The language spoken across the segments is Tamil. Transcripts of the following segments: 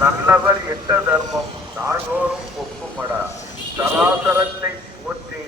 நல்லவர் எட்ட தர்மம் நாள்தோறும் ஒப்புமடா. சராசரத்தை போற்றி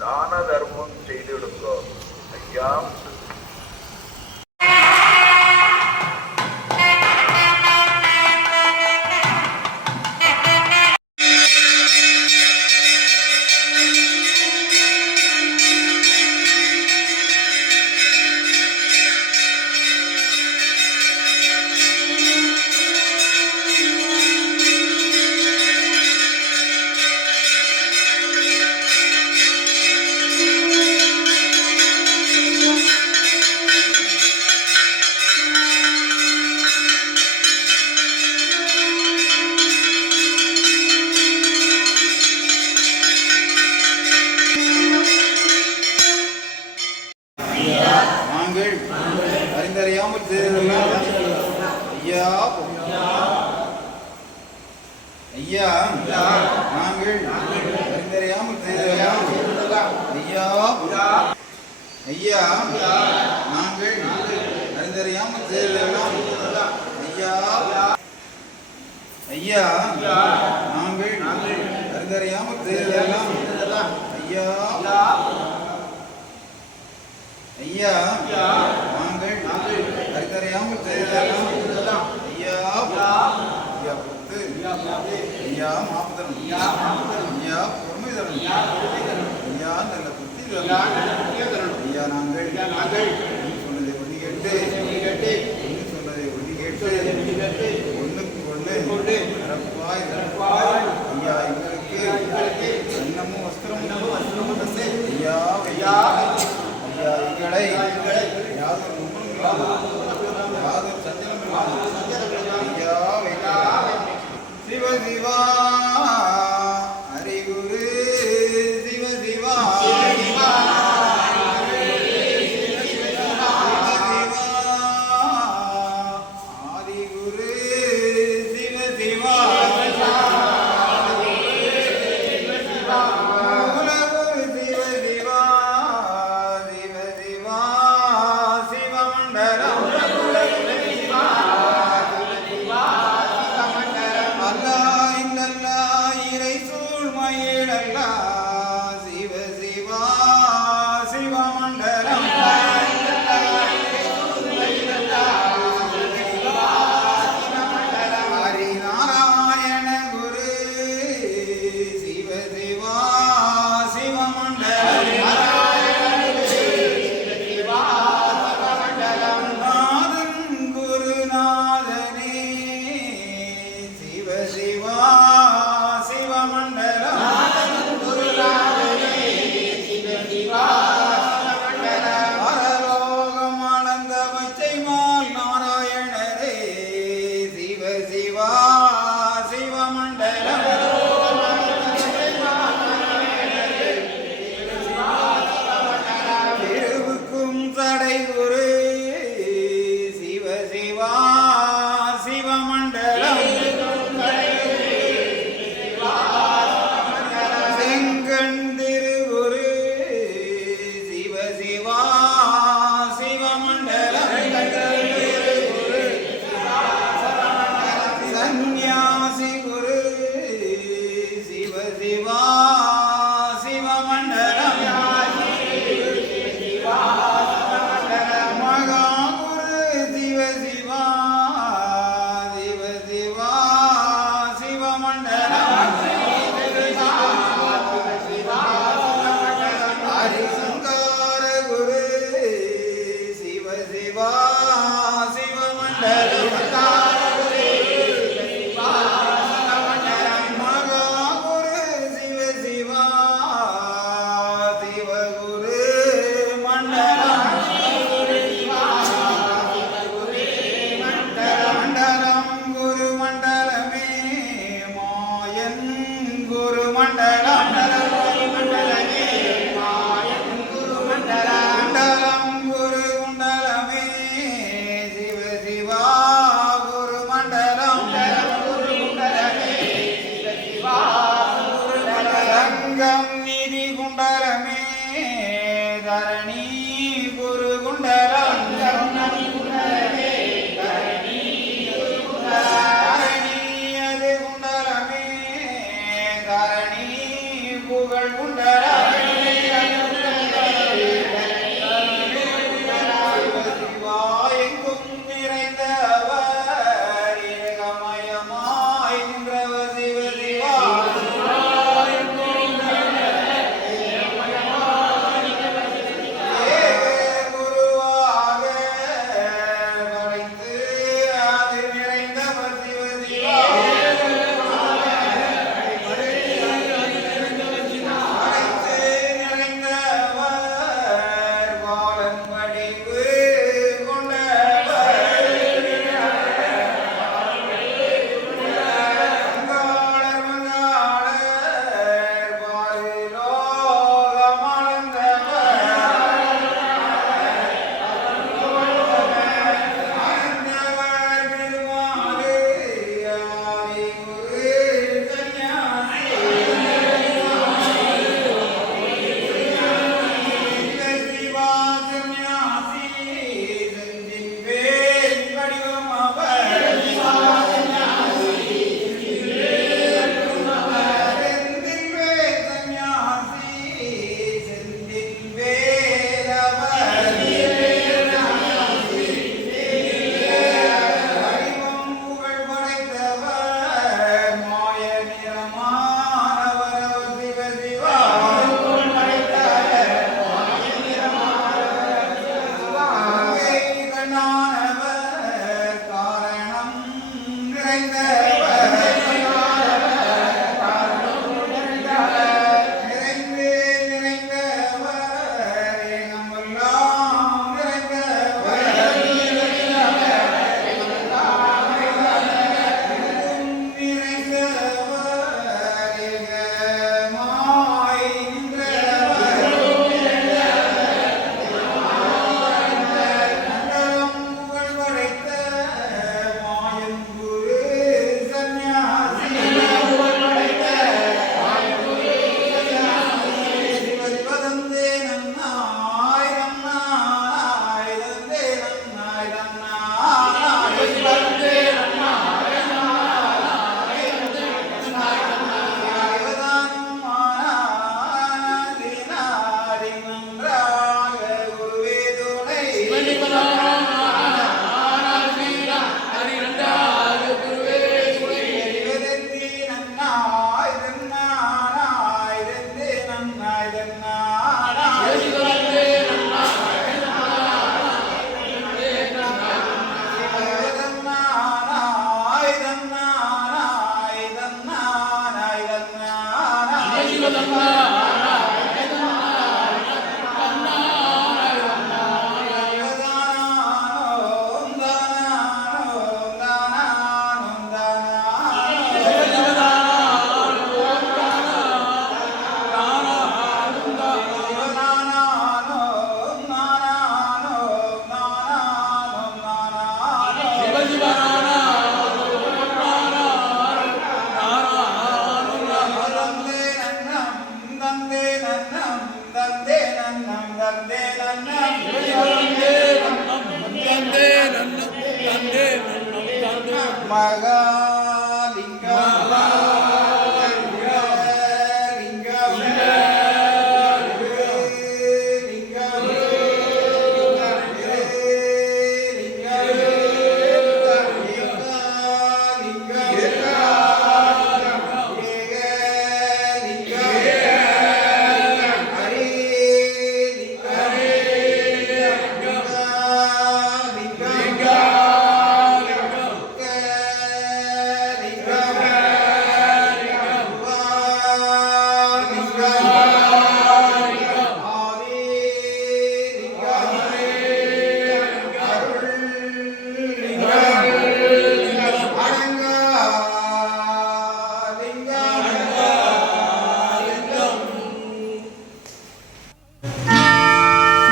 தான தர்மம் செய்திடுங்கோ. ஐயா அறிந்தறியாமல் செய்ததெல்லாம் ஐயா ஐயா நாங்கள் அறிந்தறியாமல் செய்ததெல்லாம் ஐயா ஐயா நாங்கள் அறிந்தறியாமல் செய்ததெல்லாம் ஐயா ஐயா நாங்கள் அறிந்தறியாமல் செய்ததெல்லாம் ஐயா ஐயா நாங்கள் அறிந்தறியாமல் செய்ததெல்லாம் ஐயா ஐயா பொறுத்து ஐயா மாப்புதரணும் ஐயா பொறுமை தரணும் ஐயா நல்ல புத்தி தரணும் ஐயா நாங்கள் சொன்னதை ஒண்ணு கேட்டு சொன்னதை ஒண்ணு கேட்டு ஒண்ணுக்கு ஒண்ணு சிறப்பாய் ஐயா எங்களுக்கு அன்னமும் வஸ்திரமும் ஐயா ஐயா எங்களை யாதொரு யாதொரு சஞ்சலம் ஐயா சிவ சிவா ஹரிகுரு சிவ சிவா ஆதிகுரு சிவ சிவா சிவ சிவா சிவமண்டலம்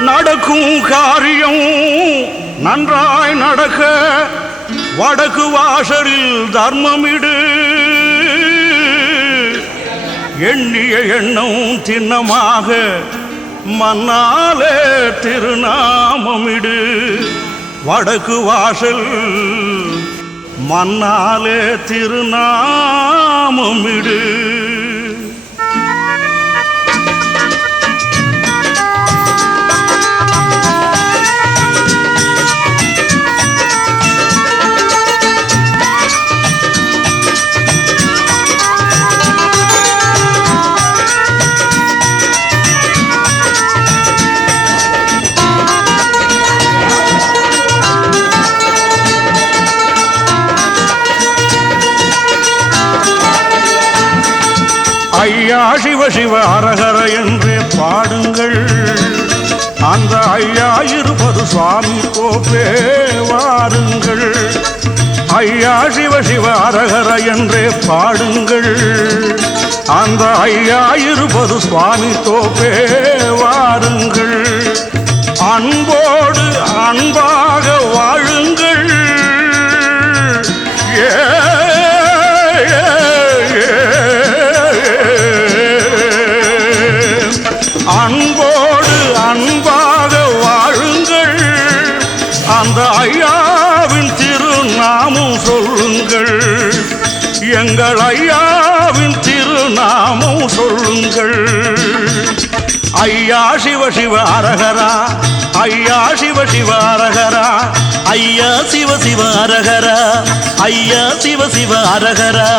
நடக்கும் காரியம் நன்றாய் நடக்க வடக்கு வாசலில் தர்மமிடு, எண்ணிய எண்ணம் திண்ணமாக மன்னாலே திருநாமமிடு. வடக்கு வாசல் மன்னாலே திருநாமமிடு. ஐயா சிவ சிவ அரகர என்றே பாடுங்கள், அந்த ஐயா இருப்பது சுவாமி கோப்பே வாருங்கள். ஐயா சிவ சிவ அரகர என்றே பாடுங்கள், அந்த ஐயா இருப்பது சுவாமி கோப்பே வாருங்கள். அன்போடு அன்பாக வாழுங்கள், அன்போடு அன்பாக வாழுங்கள். அந்த ஐயாவின் திருநாமம் சொல்லுங்கள், எங்கள் ஐயாவின் திருநாமம் சொல்லுங்கள். ஐயா சிவ சிவ அரகரா, ஐயா சிவ சிவ அரகரா, ஐயா சிவ சிவ அரகரா, ஐயா சிவ சிவ அரகரா.